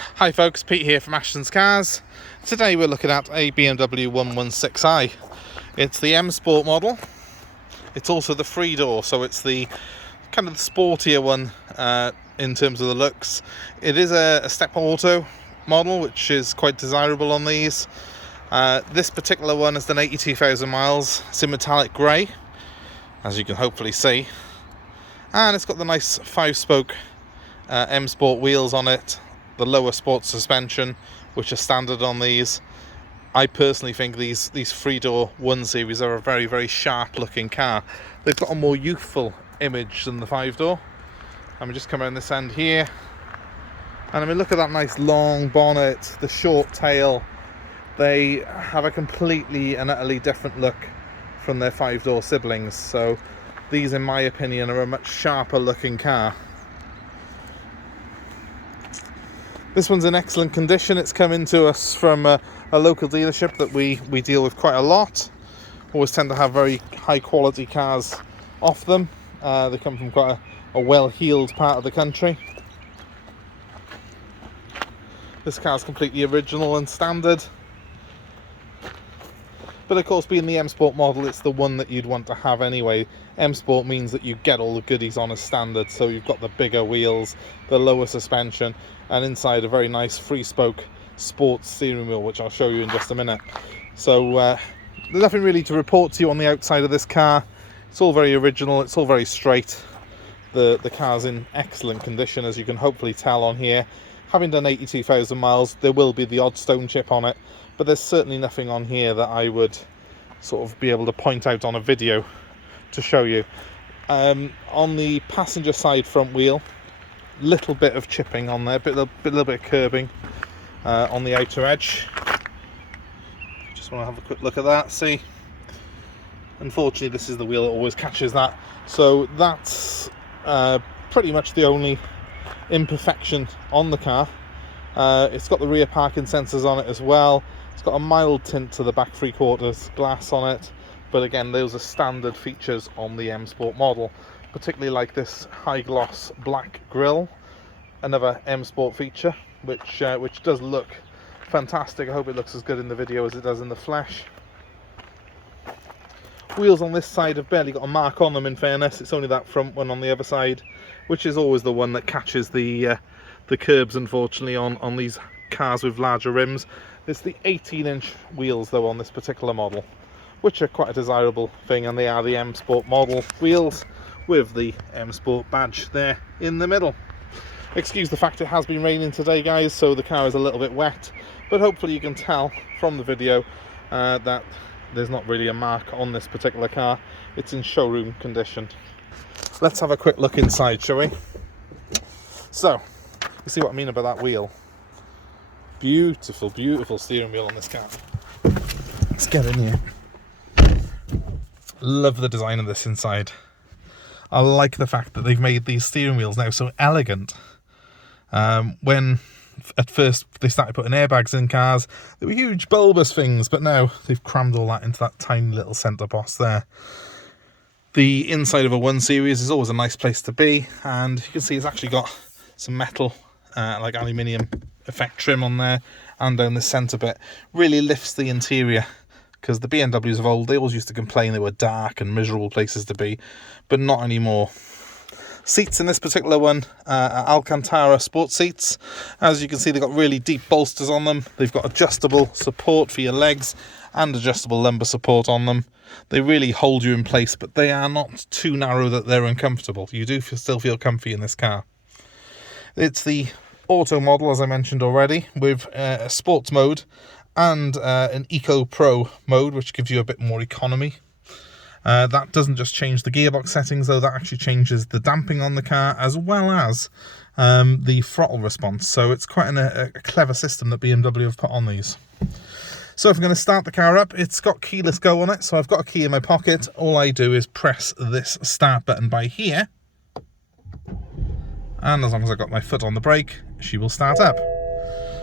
Hi folks, Pete here from Ashton's Cars. Today we're looking at a BMW 116i. It's the M Sport model. It's also the 3-door, so it's the kind of the sportier one in terms of the looks. It is a step auto model, which is quite desirable on these. This particular one has done 82,000 miles. It's in metallic grey, as you can hopefully see. And it's got the nice 5-spoke M Sport wheels on it. The lower sports suspension, which are standard on these. I personally think these 3-door 1 Series are a very, very sharp looking car. They've got a more youthful image than the 5-door. Let me just come around this end here. And I mean, look at that nice long bonnet, the short tail. They have a completely and utterly different look from their 5-door siblings. So these, in my opinion, are a much sharper looking car. This one's in excellent condition. It's come into us from a local dealership that we deal with quite a lot. Always tend to have very high quality cars off them. They come from quite a well-heeled part of the country. This car's completely original and standard. But of course, being the M Sport model, it's the one that you'd want to have anyway. M Sport means that you get all the goodies on as standard. So you've got the bigger wheels, the lower suspension, and inside a very nice 3-spoke sports steering wheel, which I'll show you in just a minute. So there's nothing really to report to you on the outside of this car. It's all very original, it's all very straight. The car's in excellent condition, as you can hopefully tell on here. Having done 82,000 miles, there will be the odd stone chip on it, but there's certainly nothing on here that I would sort of be able to point out on a video to show you. On the passenger side front wheel, little bit of chipping on there, little bit of curbing on the outer edge. Just want to have a quick look at that. See, unfortunately this is the wheel that always catches that, so that's pretty much the only imperfection on the car. It's got the rear parking sensors on it as well. It's got a mild tint to the back 3/4 glass on it, but again, those are standard features on the M Sport model. Particularly like this high gloss black grille, another M Sport feature, which does look fantastic. I hope it looks as good in the video as it does in the flesh. Wheels on this side have barely got a mark on them, in fairness. It's only that front one on the other side, which is always the one that catches the curbs, unfortunately, on these cars with larger rims. It's the 18-inch wheels though on this particular model, which are quite a desirable thing, and they are the M Sport model wheels with the M Sport badge there in the middle. Excuse the fact it has been raining today, guys, so the car is a little bit wet, but hopefully you can tell from the video that there's not really a mark on this particular car. It's in showroom condition. Let's have a quick look inside, shall we? So, you see what I mean about that wheel. Beautiful, beautiful steering wheel on this car. Let's get in here. Love the design of this inside. I like the fact that they've made these steering wheels now so elegant. When at first they started putting airbags in cars, they were huge bulbous things, but now they've crammed all that into that tiny little centre boss there. The inside of a 1 Series is always a nice place to be, and you can see it's actually got some metal, like aluminium effect trim on there, and down the centre bit. Really lifts the interior, because the BMWs of old, they always used to complain they were dark and miserable places to be, but not anymore. Seats in this particular one are Alcantara sports seats. As you can see, they've got really deep bolsters on them. They've got adjustable support for your legs and adjustable lumbar support on them. They really hold you in place, but they are not too narrow that they're uncomfortable. You do still feel comfy in this car. It's the auto model, as I mentioned already, with a sports mode and an Eco Pro mode, which gives you a bit more economy. That doesn't just change the gearbox settings though, that actually changes the damping on the car as well as the throttle response. So it's quite a clever system that BMW have put on these. So if I'm going to start the car up, it's got keyless go on it, so I've got a key in my pocket. All I do is press this start button by here, and as long as I've got my foot on the brake, she will start up.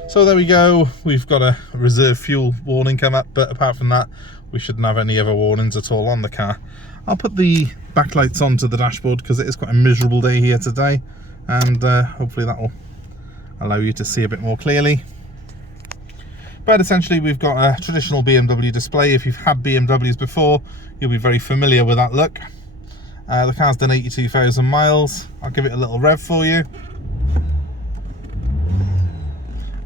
So there we go, we've got a reserve fuel warning come up, but apart from that, we shouldn't have any other warnings at all on the car. I'll put the backlights onto the dashboard because it is quite a miserable day here today, and hopefully that will allow you to see a bit more clearly. But essentially we've got a traditional BMW display. If you've had BMWs before, you'll be very familiar with that look. The car's done 82,000 miles. I'll give it a little rev for you.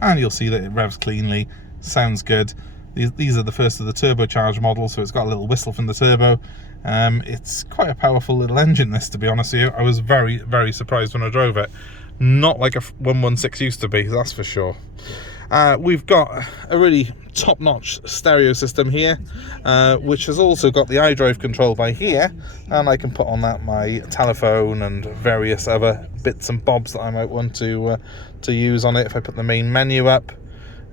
And you'll see that it revs cleanly, sounds good. These are the first of the turbocharged models, so it's got a little whistle from the turbo. It's quite a powerful little engine, this, to be honest with you. I was very, very surprised when I drove it. Not like a 116 used to be, that's for sure. We've got a really top-notch stereo system here, which has also got the iDrive control by here, and I can put on that my telephone and various other bits and bobs that I might want to use on it. If I put the main menu up,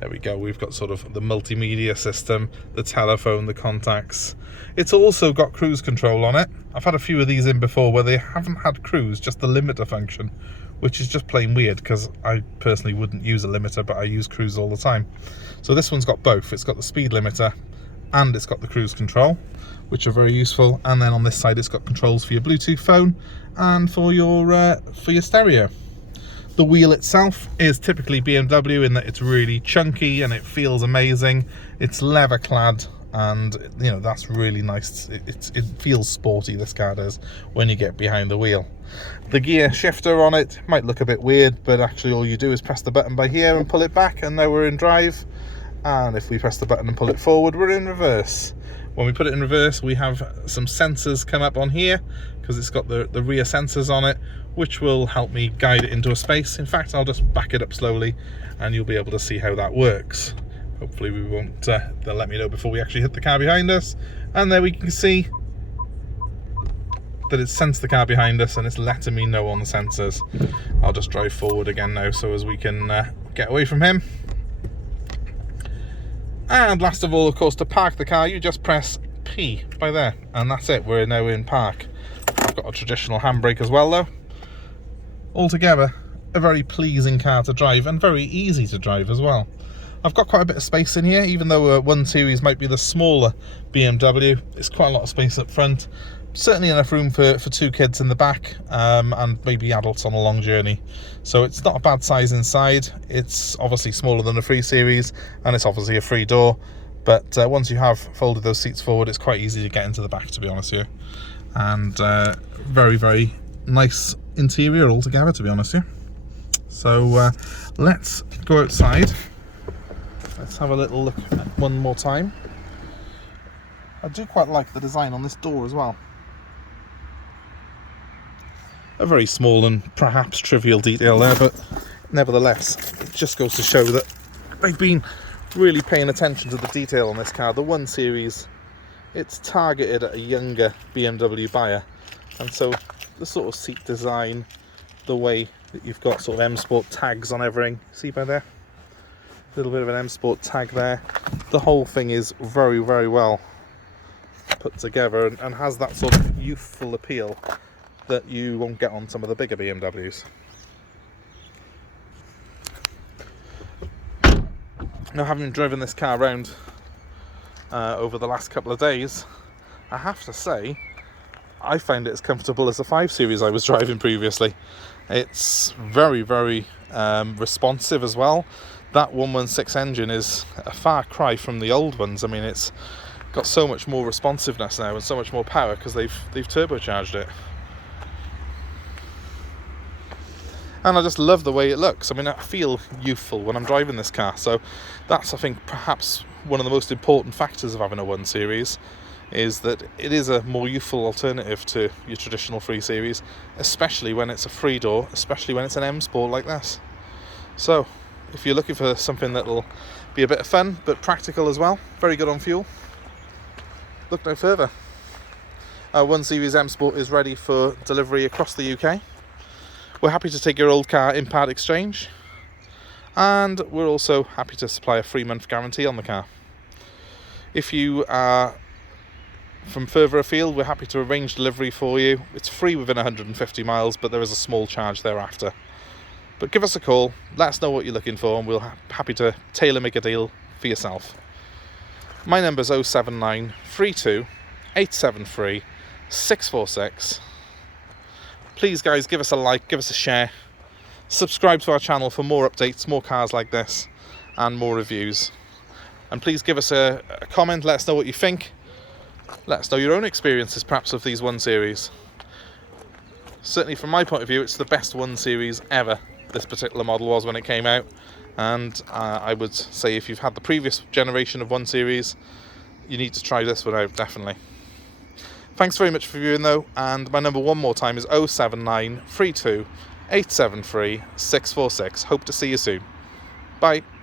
there we go, we've got sort of the multimedia system, the telephone, the contacts. It's also got cruise control on it. I've had a few of these in before where they haven't had cruise, just the limiter function, which is just plain weird because I personally wouldn't use a limiter, but I use cruise all the time. So this one's got both. It's got the speed limiter and it's got the cruise control, which are very useful. And then on this side, it's got controls for your Bluetooth phone and for your stereo. The wheel itself is typically BMW in that it's really chunky and it feels amazing. It's leather clad, and you know, that's really nice. It feels sporty, this car does, when you get behind the wheel. The gear shifter on it might look a bit weird, but actually all you do is press the button by here and pull it back, and now we're in drive. And if we press the button and pull it forward, we're in reverse. When we put it in reverse, we have some sensors come up on here because it's got the rear sensors on it, which will help me guide it into a space. In fact, I'll just back it up slowly and you'll be able to see how that works. Hopefully we won't, they'll let me know before we actually hit the car behind us. And there we can see that it's sensed the car behind us and it's letting me know on the sensors. I'll just drive forward again now so as we can get away from him. And last of all, of course, to park the car, you just press P by there, and that's it. We're now in park. I've got a traditional handbrake as well, though. Altogether, a very pleasing car to drive and very easy to drive as well. I've got quite a bit of space in here, even though 1 Series might be the smaller BMW. It's quite a lot of space up front. Certainly enough room for 2 kids in the back, and maybe adults on a long journey. So it's not a bad size inside. It's obviously smaller than the 3 Series, and it's obviously a 3 door. But once you have folded those seats forward, it's quite easy to get into the back, to be honest with you. And very, very nice interior altogether, to be honest with you. So let's go outside. Let's have a little look at one more time. I do quite like the design on this door as well. A very small and perhaps trivial detail there, but nevertheless, it just goes to show that they've been really paying attention to the detail on this car. The 1 Series, it's targeted at a younger BMW buyer, and so the sort of seat design, the way that you've got sort of M Sport tags on everything, see by there? A little bit of an M Sport tag there. The whole thing is very, very well put together and has that sort of youthful appeal that you won't get on some of the bigger BMWs. Now, having driven this car around over the last couple of days, I have to say I find it as comfortable as the 5 Series I was driving previously. It's very, very responsive as well. That 116 engine is a far cry from the old ones. I mean, it's got so much more responsiveness now and so much more power because they've turbocharged it. And I just love the way it looks. I mean, I feel youthful when I'm driving this car. So that's, I think, perhaps one of the most important factors of having a 1 Series, is that it is a more youthful alternative to your traditional 3 Series, especially when it's a 3 door, especially when it's an M Sport like this. So if you're looking for something that'll be a bit of fun but practical as well, very good on fuel, look no further. Our 1 Series M Sport is ready for delivery across the UK. We're happy to take your old car in part exchange, and we're also happy to supply a 3-month guarantee on the car. If you are from further afield, we're happy to arrange delivery for you. It's free within 150 miles, but there is a small charge thereafter. But give us a call, let us know what you're looking for, and we'll happy to tailor make a deal for yourself. My number's 079 32 873 646. Please, guys, give us a like, give us a share, Subscribe to our channel for more updates, more cars like this, and more reviews. And please give us a comment, let us know what you think. Let us know your own experiences perhaps of these 1 Series. Certainly from my point of view, it's the best 1 Series ever, this particular model was when it came out. And I would say if you've had the previous generation of 1 Series, you need to try this one out, definitely. Thanks very much for viewing though, and my number one more time is 079 32 873 646. Hope to see you soon. Bye.